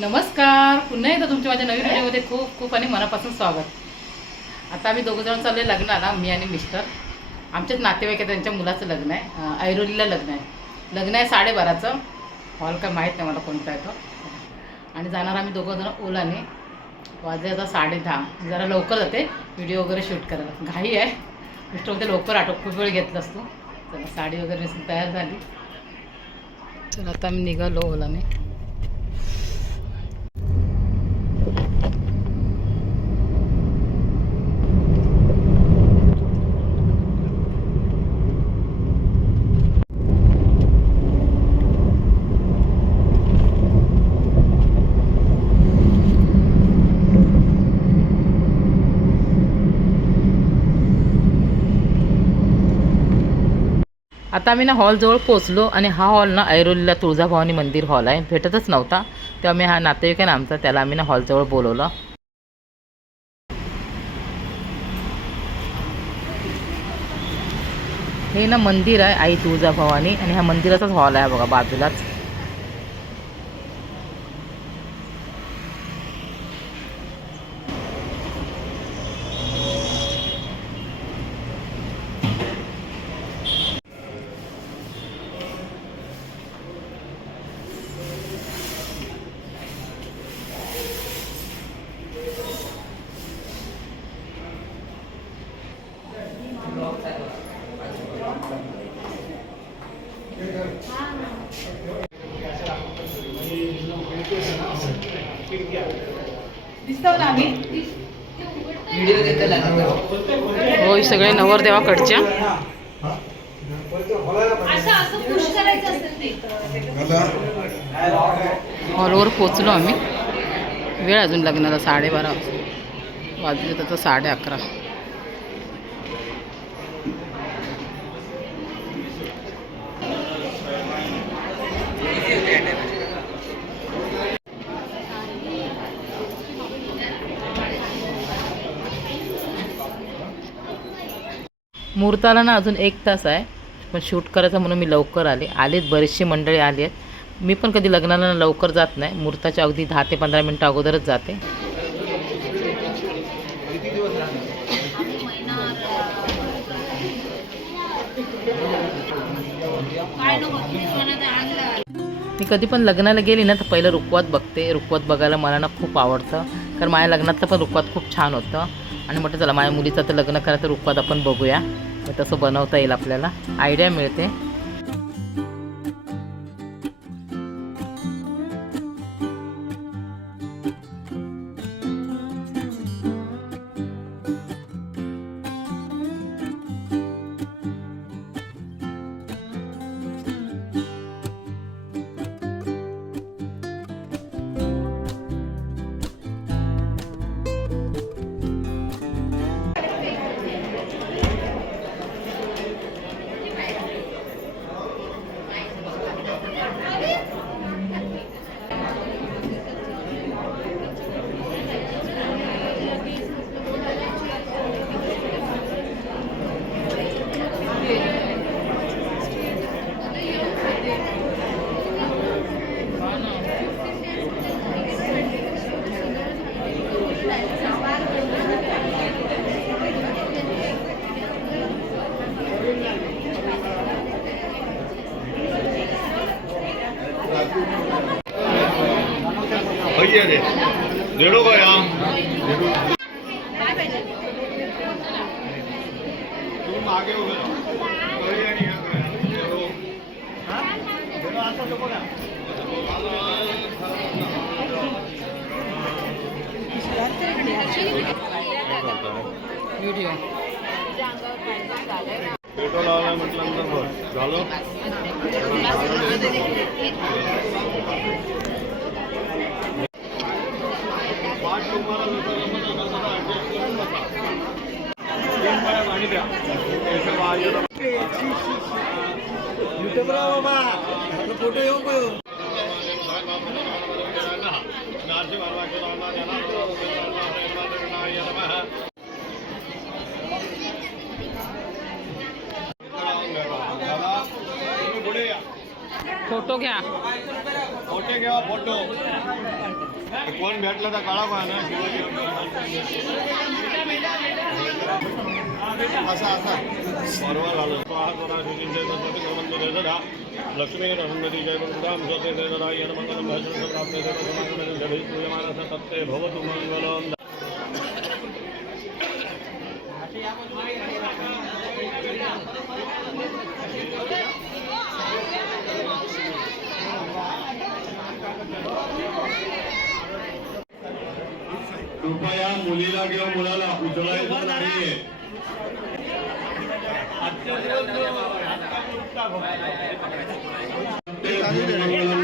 नमस्कार. पुन्हा एकदा तुमच्या माझ्या नवीन व्हिडिओमध्ये खूप खूप आणि मनापासून स्वागत. आता आम्ही दोघं जण चालले लग्नाला मी आणि मिस्टर. आमच्याच नातेवाईक आहे त्यांच्या मुलाचं लग्न आहे. ऐरोलीला लग्न आहे. लग्न आहे साडेबाराचं. हॉल काय माहीत नाही मला कोणता आहे तो. आणि जाणार आम्ही दोघं जण ओलाने. वाजले आता साडे दहा जरा लवकर जाते. व्हिडिओ वगैरे शूट करायला. घाई आहे. मिस्टर म्हणते लवकर आठव खूप वेळ घेतला तू. चला साडी वगैरे तयार झाली. चला आता आम्ही निघालो ओलाने. आता आम्ही ना हॉलजवळ पोचलो आणि हा हॉल ना ऐरोलीला तुळजाभवानी मंदिर हॉल आहे. भेटतच नव्हता. तेव्हा मी हा नातेवाईक आहे ना आमचा त्याला आम्ही ना हॉलजवळ बोलवलं. हे ना मंदिर आहे आई तुळजाभवानी आणि ह्या मंदिराचाच हॉल आहे बघा बाजूलाच दिसतो ना आम्ही हो हे सगळे नवरदेवाकडच्या. हॉलवर पोचलो आम्ही. वेळ अजून लग्नाला साडेबारा वाजले त्याचं साडे अकरा. मुहूर्ताला ना अजून एक तास आहे. पण शूट करायचं म्हणून मी लवकर आले. आलेत बरीचशी मंडळी आली आहेत मी पण कधी लग्नाला ना लवकर जात नाही. मुहूर्ताच्या अगदी दहा ते पंधरा मिनटं अगोदरच जाते. मी कधी पण लग्नाला गेली ना तर पहिलं रुखवत बघते. रुखवत बघायला मला ना खूप आवडतं. कारण माझ्या लग्नातलं पण रुखवात खूप छान होतं. आणि म्हटलं चला माझ्या मुलीचं तर लग्न करायचं तर आपण बघूया. मग तसं बनवता येईल आपल्याला. आयडिया मिळते. भैया रे रेडो का या तुम आगे हो गए भैया नहीं आ गए रेडो रेडो आता तो बघा. व्हिडिओ. पेट्रोल लावला म्हटल्यानंतर बस. झालं पाच तुम्हाला लोकांना पण आता जरा adjust करून बसा. फोटो येऊ फोटो घ्या. फोटो घ्या फोटो. कोण भेटलं तर काळा पाहा असा असा परवा झालं स्वाहा स्वरा श्रीजय सरस्वती कर्मंत जय सदा लक्ष्मी रसंगती जय दुर्गाम स्वते जय सदा येन मंगलम भाषण प्राप्त जय समागम जय पूजमानस तत्ते भवतु मंगलम कृपया मुलीला किंवा मुलाला उचलायचं नाहीये विद्यावरं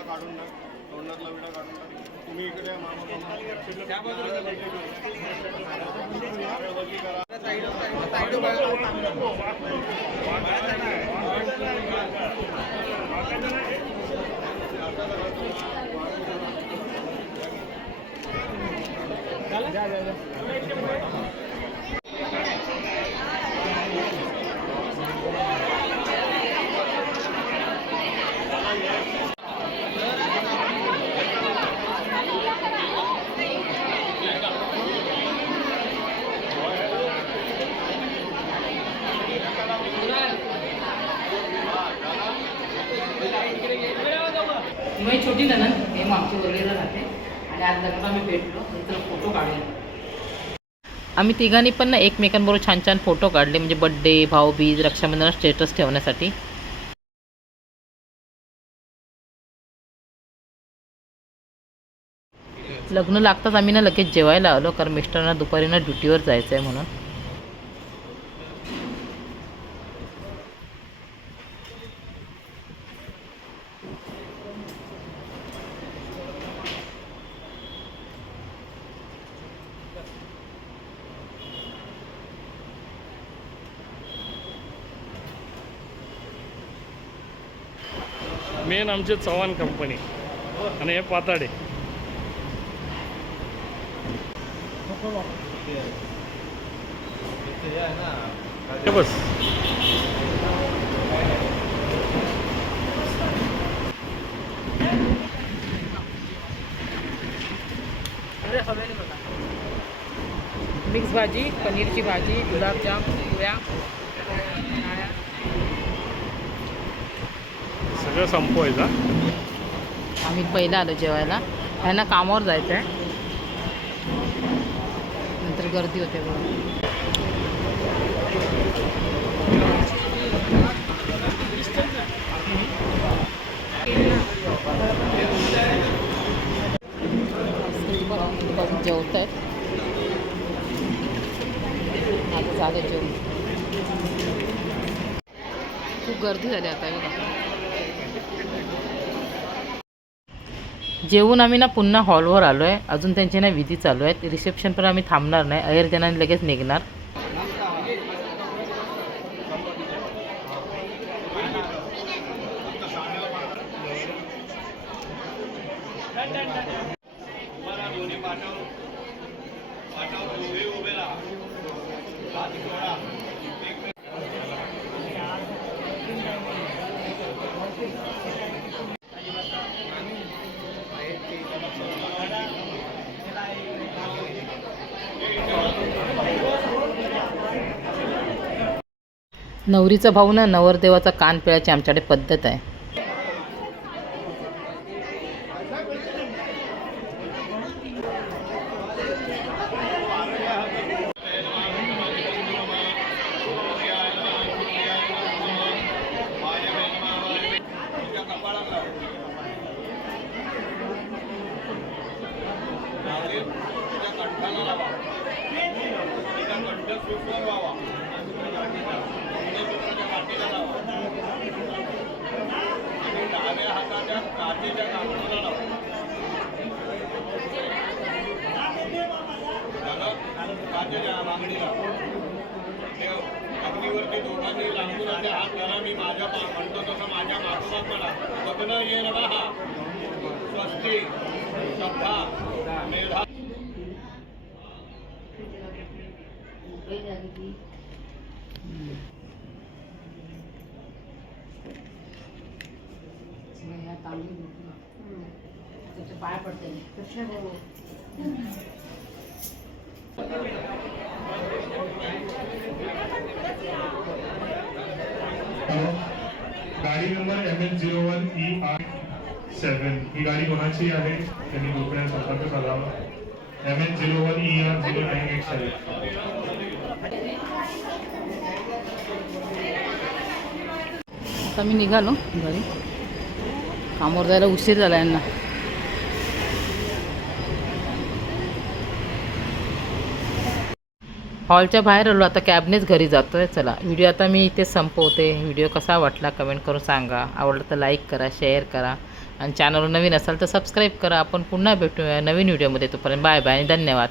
विडा काढून टाक तोंडातला विडा काढून टाक. तुम्ही इकडे आरती करा ही माझी छोटी ननंद हे मागची वगैरे राहते. आणि आज लग्नाला आम्ही भेटलो नंतर फोटो काढूया आम्ही तिघांनी पण ना एकमेकांबरोबर छान छान फोटो काढले म्हणजे बड्डे भाऊबीज रक्षाबंधन स्टेटस ठेवण्यासाठी. लग्न लागताच आम्ही ना लगेच जेवायला आलो कारण मिस्टरांना दुपारी ना ड्युटीवर जायचं आहे म्हणून. मेन आमचे चव्हाण कंपनी आणि हे पाताडे. बस. मिक्स भाजी पनीरची भाजी गुलाबजाम पुऱ्या सगळं संपवायचं आम्ही पहिलं आलो जेवायला. ह्यांना कामावर जायचं आहे नंतर गर्दी होते बघा. जेवत आहेत आता झालं जेवण खूप गर्दी झाली आता हे बघा जेवून आम्ही ना पुन्हा हॉलवर आलो आहे अजून त्यांचे ना विधी चालू आहेत रिसेप्शन पण आम्ही थांबणार नाही. अय्यरजनाने लगेच निघणार. नवरीचा भाऊ ना नवरदेवाचा कान पिळायची आमच्याकडे पद्धत आहे. अग्नीवरती दोघांनी लागून आले हात करा मी माझ्या पा- म्हणतो तसं माझ्या मागोमाग मला लग्न ये रहा स्वस्ती श्रद्धा मेधा पाय पडते. गाडी number M H zero one E I seven ही गाडी कोणाची आहे? त्यांनी कृपया संपर्क साधावा M H zero one E R zero nine eight seven आता मी निघालो घरी. कामावर जायला उशीर झाला यांना. हॉलच्या बाहेर आलो आता कॅबनेच घरी जातो आहे चला व्हिडिओ आता मी इथे संपवते. व्हिडिओ कसा वाटला कमेंट करून सांगा. आवडलं तर लाईक करा शेअर करा. आणि चॅनलवर नवीन असाल तर सबस्क्राईब करा. आपण पुन्हा भेटूया नवीन व्हिडिओमध्ये. तोपर्यंत बाय बाय आणि धन्यवाद.